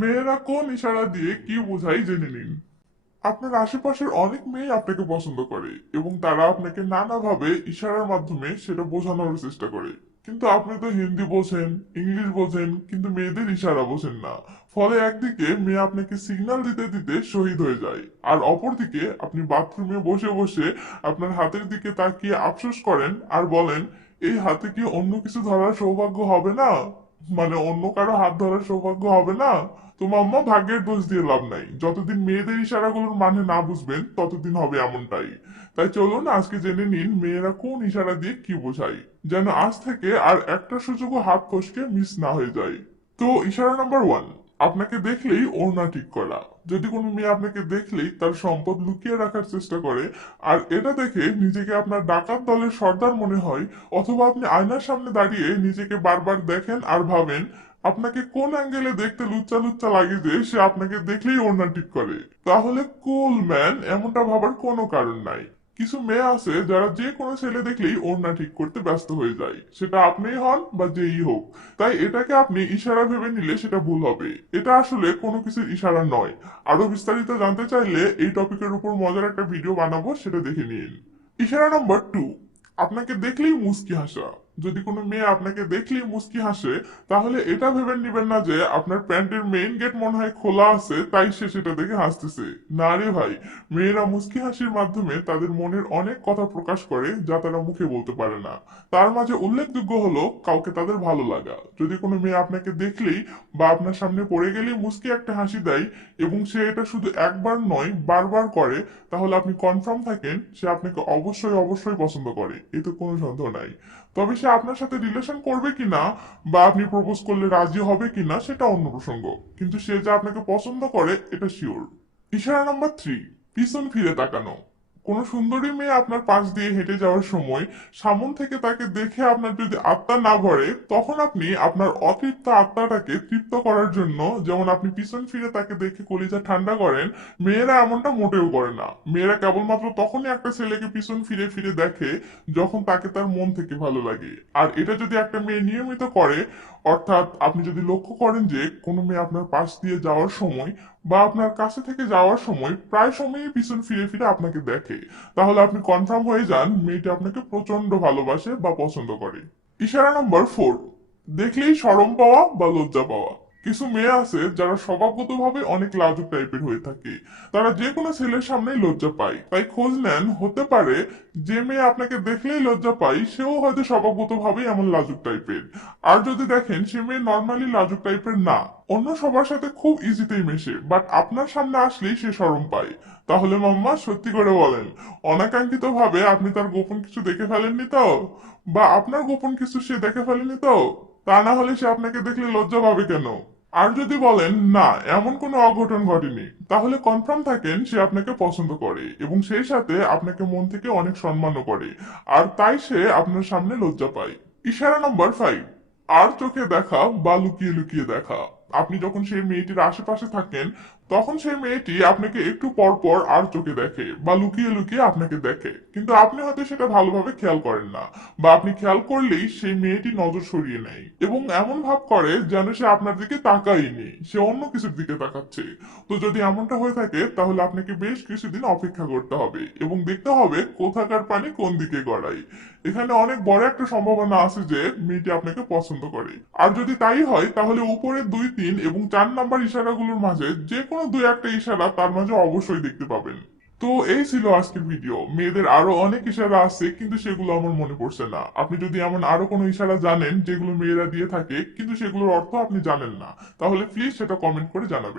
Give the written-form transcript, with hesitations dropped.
মেয়েরা কোন ইশারা দিয়ে কি বোঝায় জেনে নিন। আপনার আশেপাশের অনেক মেয়ে আপনাকে পছন্দ করে এবং তারা আপনাকে নানাভাবে ইশারার মাধ্যমে সেটা বোঝানোর চেষ্টা করে। কিন্তু আপনি তো হিন্দি বোঝেন, ইংলিশ বোঝেন, কিন্তু মেয়েদের ইশারা বোঝেন না। ফলে একদিকে মেয়ে আপনাকে সিগন্যাল দিতে দিতে শহীদ হয়ে যায়, আর অপরদিকে আপনি বাথরুমে বসে বসে আপনার হাতের দিকে তাকিয়ে আফসোস করেন আর বলেন, এই হাতে কি অন্য কিছু ধরার সৌভাগ্য হবে না? মানে অন্য কারো হাত ধরার সৌভাগ্য হবে না? তো মাম্মা, ভাগ্যের দোষ দিয়ে লাভ নাই। যতদিন মেয়েদের ইশারাগুলোর মানে না বুঝবেন ততদিন হবে এমনটাই। তাই চলুন আজকে জেনে নিন মেয়েরা কোন ইশারা দিয়ে কি বোঝায়, যেন আজ থেকে আর একটা সুযোগও হাত ফসকে মিস না হয়ে যায়। তো ইশারা নাম্বার 1, আপনাকে দেখলেই ওড়না ঠিক করা। যদি কোনো মেয়ে আপনাকে দেখলেই তার সম্পদ লুকিয়ে রাখার চেষ্টা করে, আর এটা দেখে নিজেকে আপনার ডাকাত দলের সর্দার মনে হয়, অথবা আপনি আয়নার সামনে দাঁড়িয়ে নিজেকে বারবার দেখেন আর ভাবেন আপনাকে কোন অ্যাঙ্গেলে দেখতে লুচ্চা লুচ্চা লাগে যে সে আপনাকে দেখলেই ওড়না ঠিক করে, তাহলে কুল ম্যান, এমনটা ভাবার কোনো কারণ নাই। কিছু মেয়ে আছে যারা যে কোনো ছেলে দেখলেই ওড়না ঠিক করতে ব্যস্ত হয়ে যায়, সেটা আপনিই হন বা যেই হোক। তাই এটাকে আপনি ইশারা ভেবে নিলে সেটা ভুল হবে। এটা আসলে কোনো কিছুর ইশারা নয়। আরো বিস্তারিত জানতে চাইলে এই টপিকের উপর মজার একটা ভিডিও বানাবো, সেটা দেখে নিন। ইশারা নাম্বার 2, আপনাকে দেখলেই মুস্কি হাসা। যদি কোনো মেয়ে আপনাকে দেখলেই মুস্কি হাসে, তাহলে এটা ভেবে নিবেন না যে আপনার প্যান্টের মেইন গেট মনে হয় খোলা আছে তাই সে সেটা দেখে হাসতেছে। না রে ভাই, মেয়েরা মুস্কি হাসির মাধ্যমে তাদের মনের অনেক কথা প্রকাশ করে যা তারা মুখে বলতে পারে না। তার মাঝে উল্লেখযোগ্য হলো কাউকে তাদের ভালো লাগা। যদি কোনো মেয়ে আপনাকে দেখলেই বা আপনার সামনে পড়ে গেলেই মুস্কি একটা হাসি দেয় এবং সে এটা শুধু একবার নয় বারবার করে, তাহলে আপনি কনফার্ম থাকেন সে আপনাকে অবশ্যই অবশ্যই পছন্দ করে, এতে কোনো সন্দেহ নাই। তবে সে আপনার সাথে রিলেশন করবে কিনা বা আপনি প্রপোজ করলে রাজি হবে কিনা সেটা অন্য প্রসঙ্গ, কিন্তু সে যে আপনাকে পছন্দ করে এটা শিওর। ইশারা নাম্বার 3, পিছন ফিরে তাকানো। কোনো সুন্দরী মেয়ে আপনার পাশ দিয়ে হেঁটে যাওয়ার সময় সামন থেকে তাকে দেখে আপনার যদি আত্মা না ভরে, তখন আপনি আপনার অতৃপ্ত আত্মাটাকে তৃপ্ত করার জন্য যেমন আপনি পিছন ফিরে তাকে দেখে কলিজা ঠান্ডা করেন, মেয়েরা এমনটা মোটেও করে না। মেয়েরা কেবলমাত্র তখনই একটা ছেলেকে পিছন ফিরে ফিরে দেখে যখন তাকে তার মন থেকে ভালো লাগে। আর এটা যদি একটা মেয়ে নিয়মিত করে, অর্থাৎ আপনি যদি লক্ষ্য করেন যে কোনো মেয়ে আপনার পাশ দিয়ে যাওয়ার সময় বা আপনার কাছে থেকে যাওয়ার সময় প্রায় সময়ই পিছন ফিরে ফিরে আপনাকে দেখে, তাহলে আপনি কনফার্ম হয়ে যান মেয়েটি আপনাকে প্রচন্ড ভালোবাসে বা পছন্দ করে। ইশারা নাম্বার 4, দেখলেই শরম পাওয়া বা লজ্জা পাওয়া। কিছু মেয়ে আছে যারা স্বভাবগতভাবে অনেক লাজুক টাইপের হয়ে থাকে। তারা যে কোনো ছেলের সামনেই লজ্জা পায়। তাই খোঁজ নেন, হতে পারে যে মেয়ে আপনাকে দেখলেই লজ্জা পায় সেও হয়তো স্বভাবগতভাবেই এমন লাজুক টাইপের। আর যদি দেখেন সে মেয়ে নর্মালি লাজুক টাইপের না, অন্য সবার সাথে খুব ইজিতেই মেশে, বাট আপনার সামনে আসলেই সে শরম পায়, তাহলে মাম্মা সত্যি করে বলেন, অনাকাঙ্ক্ষিত ভাবে আপনি তার গোপন কিছু দেখে ফেলেননি তো? বা আপনার গোপন কিছু সে দেখে ফেলেনি তো? তা না হলে সে আপনাকে দেখলে লজ্জা পাবে কেন? আর যদি বলেন না, এমন কোনো অঘটন ঘটেনি, তাহলে কনফার্ম থাকেন সে আপনাকে পছন্দ করে এবং সেই সাথে আপনাকে মন থেকে অনেক সম্মানও করে, আর তাই সে আপনার সামনে লজ্জা পায়। ইশারা নাম্বার 5, আর চোখে দেখা বা লুকিয়ে লুকিয়ে দেখা। আপনি যখন সেই মেয়েটির আশেপাশে থাকেন, তখন সেই মেয়েটি আপনাকে একটু পর পর আর চোখে দেখে বা লুকিয়ে লুকিয়ে আপনাকে দেখে, কিন্তু আপনি হয়তো সেটা ভালোভাবে খেয়াল করেন না, বা আপনি খেয়াল করলেই সেই মেয়েটি নজর সরিয়ে নেয় এবং এমন ভাব করে যেন সে আপনার দিকে তাকায়নি, সে অন্য কিছুর দিকে তাকাচ্ছে। তো যদি এমনটা হয়ে থাকে তাহলে আপনাকে বেশ কিছুদিন অপেক্ষা করতে হবে এবং দেখতে হবে কোথাকার পানি কোন দিকে গড়ায়। এখানে অনেক বড় একটা সম্ভাবনা আছে যে মেয়েটি আপনাকে পছন্দ করে। আর যদি তাই হয় তাহলে উপরে 2, 3 এবং 4 নাম্বার ইশারাগুলোর মাঝে যে কোনো 2-1টা ইশারা তার মাঝে অবশ্যই দেখতে পাবেন। তো এই ছিল আজকের ভিডিও। মেয়েদের আরো অনেক ইশারা আছে কিন্তু সেগুলো আমার মনে পড়ছে না। আপনি যদি এমন আরো কোনো ইশারা জানেন যেগুলো মেয়েরা দিয়ে থাকে কিন্তু সেগুলোর অর্থ আপনি জানেন না, তাহলে প্লিজ সেটা কমেন্ট করে জানাবেন।